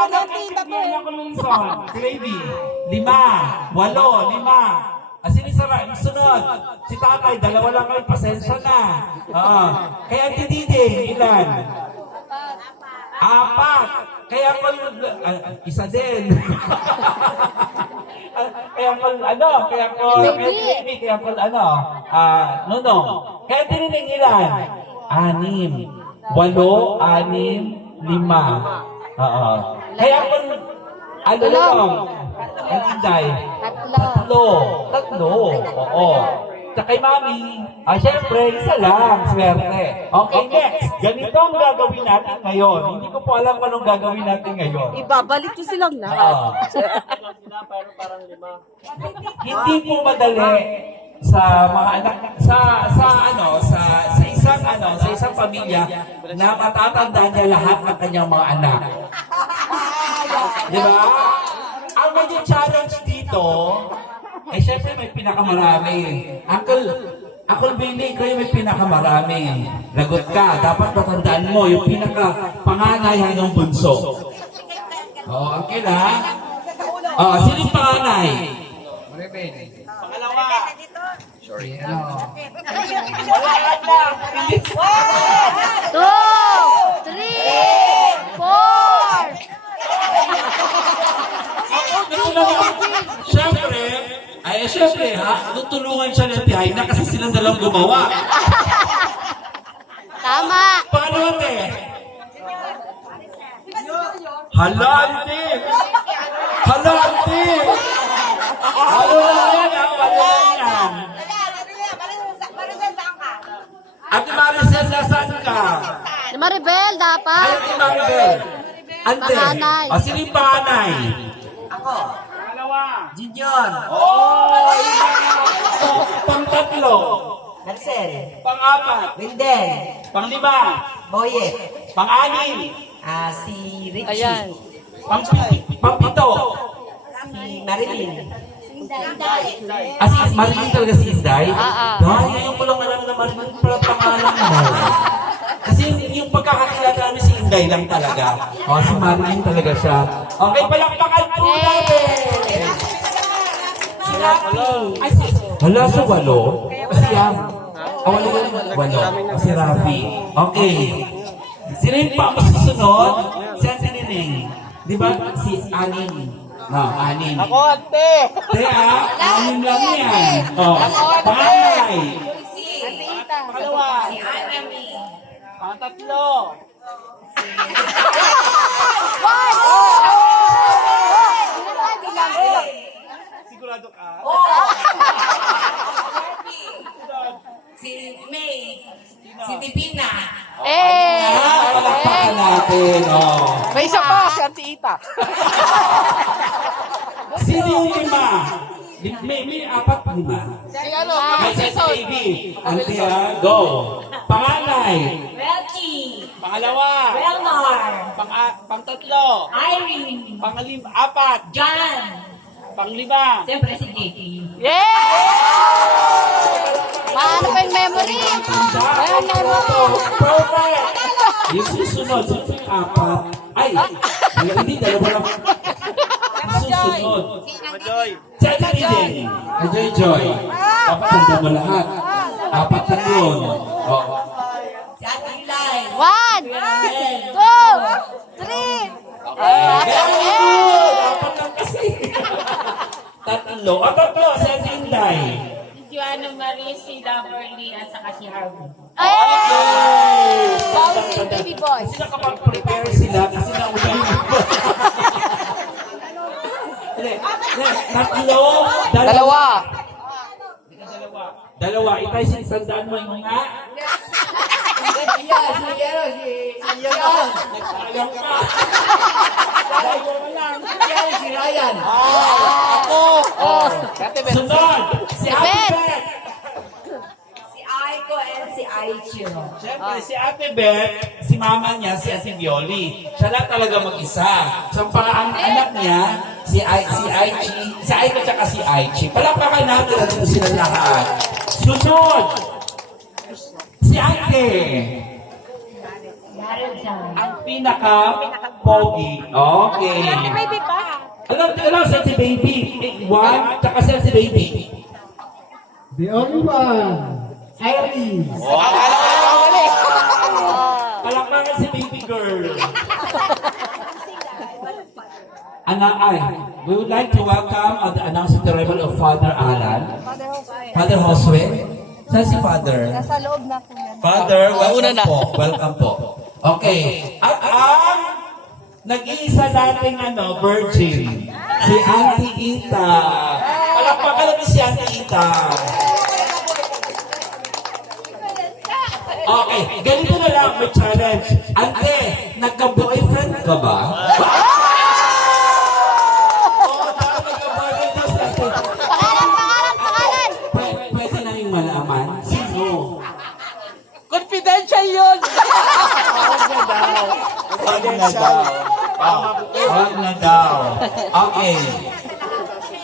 Ako Luzon. Gravy. 5. 8. 5. Asin isa sunod. Si tatay, 2 lang kayo, pasensya na. Oo. Kaya Auntie Didi, ilan? 4. Kaya ko, isa din. Kaya ko, Nunong. Kaya tiniling ilan? 6. 8, 6, 5. Oo. Kaya ko, lang? Ang Inday? 3. Oo. Sa kay Mami, syempre, isa lang, swerte. Okay, next. Ganito ang gagawin natin ngayon. Hindi ko po alam kung anong gagawin natin ngayon. Ibabalik ko silang lahat. Hindi po madali sa mga anak sa isang pamilya na matatandaan niya lahat ng kanyang mga anak. Di ba? Ang maging challenge dito, syempre may pinakamarami. Uncle Billy, kayo may pinakamarami. Lagot ka, dapat matandaan mo yung pinaka-panganay hanggang bunso. Okay na? Sino yung panganay? Pangalawa. Sorry, ano? 2, 3, 4. Siyempre, tutulungan siya ng tihay na kasi silang dalawang gumawa. Tama. Paano ate? Hala, ate! Hala, ate! Wala yan, wala yan. Ate Maricel, nasaan ka? Si Maribel, dapat. Ay, Ate Maribel. Ante. Panganay. Sino yung panganay? Ako. Junior. Pang-3. Marcel. Pang-4. Windel. Pang-5. Boyet. Pang-6. Si Richie. Ayan. Pang-7. Si Marilyn. Si Marilyn talaga si Inday? Ngayon ko lang alam na Marilyn pala pangalan mo. Kasi yung pagkakakilala namin si Inday lang talaga. Si Marilyn talaga siya. Okay, palakpakan po natin! Si Rafi. Hala, sa 8? Kasi walo. Si Rafi. Okay. Sino yung masusunod? Si Ate Nining. Di ba si Anin? Anin. Ako, ate! Kaya, 6 lang yan. Panganay. Pangalawa. Pang-3. Sigurado ka? Si May. Si Divina. Palakpakan natin. May isa pa, si Auntie Ita. Sino yung 5? May 4, 5. Si ano? May sa TV. Ante, go. Panganay. Welchie. Pangalawa. Belmar. Pang-3. Irene. Pang-4. John. Pang-5. Siyempre si JT. Paano pa yung memory? Meron memory. Perfect. Yung susunod, yung 4. Ay, hindi, 2 lang. Susunod. Majoy. Si Ate Eden. Joy. Papatanda mo lahat. 4 na yun. Si Ate Ilay. 1, 2, 3. Dapat lang kasi. 3. Si Ate Inday. Joanna Marie, si Loverly, at saka si Harvey. Bawal si baby boy. Kasi nakapag-prepare sila kasi nauna yung Hindi. 3. Dalawa. Itay, tandaan mo yung mga. Nagsalang ka. Si Ryan. Ako! Sunod. Si Ate Beth. Si Aiko and si Aichio. Siyempre, si Ate Beth, si mama niya, si Ate Violi. Siya lang talaga mag-isa. So, ang anak niya, si Aichi, si Aiko tsaka si Aichi. Palakpakan natin na dito sila lahat. Sunod. Si Ate. Darren Chan. Ang pinaka-pogi. Okay. Baby pa. Alam, si baby. One, tsaka si baby. The only one, Iris. Palakpakan si baby girl. We would like to welcome the announcement arrival of Father Alan. Father Josue. Saan si Father? Nasa loob na po yan. Father, welcome na. po. Welcome po. Okay. At ang nag-iisa nating virgin, si Auntie Ita. Palakpakan natin si Auntie Ita. Okay, ganito na lang, may challenge. Ante, nagka-boyfriend ka ba? Oo, nagka-boyfriend ka sa ate. Pangalan! Pwede namin malaman? Sino? Confidential yun! Wag na daw. Wag na daw. Okay.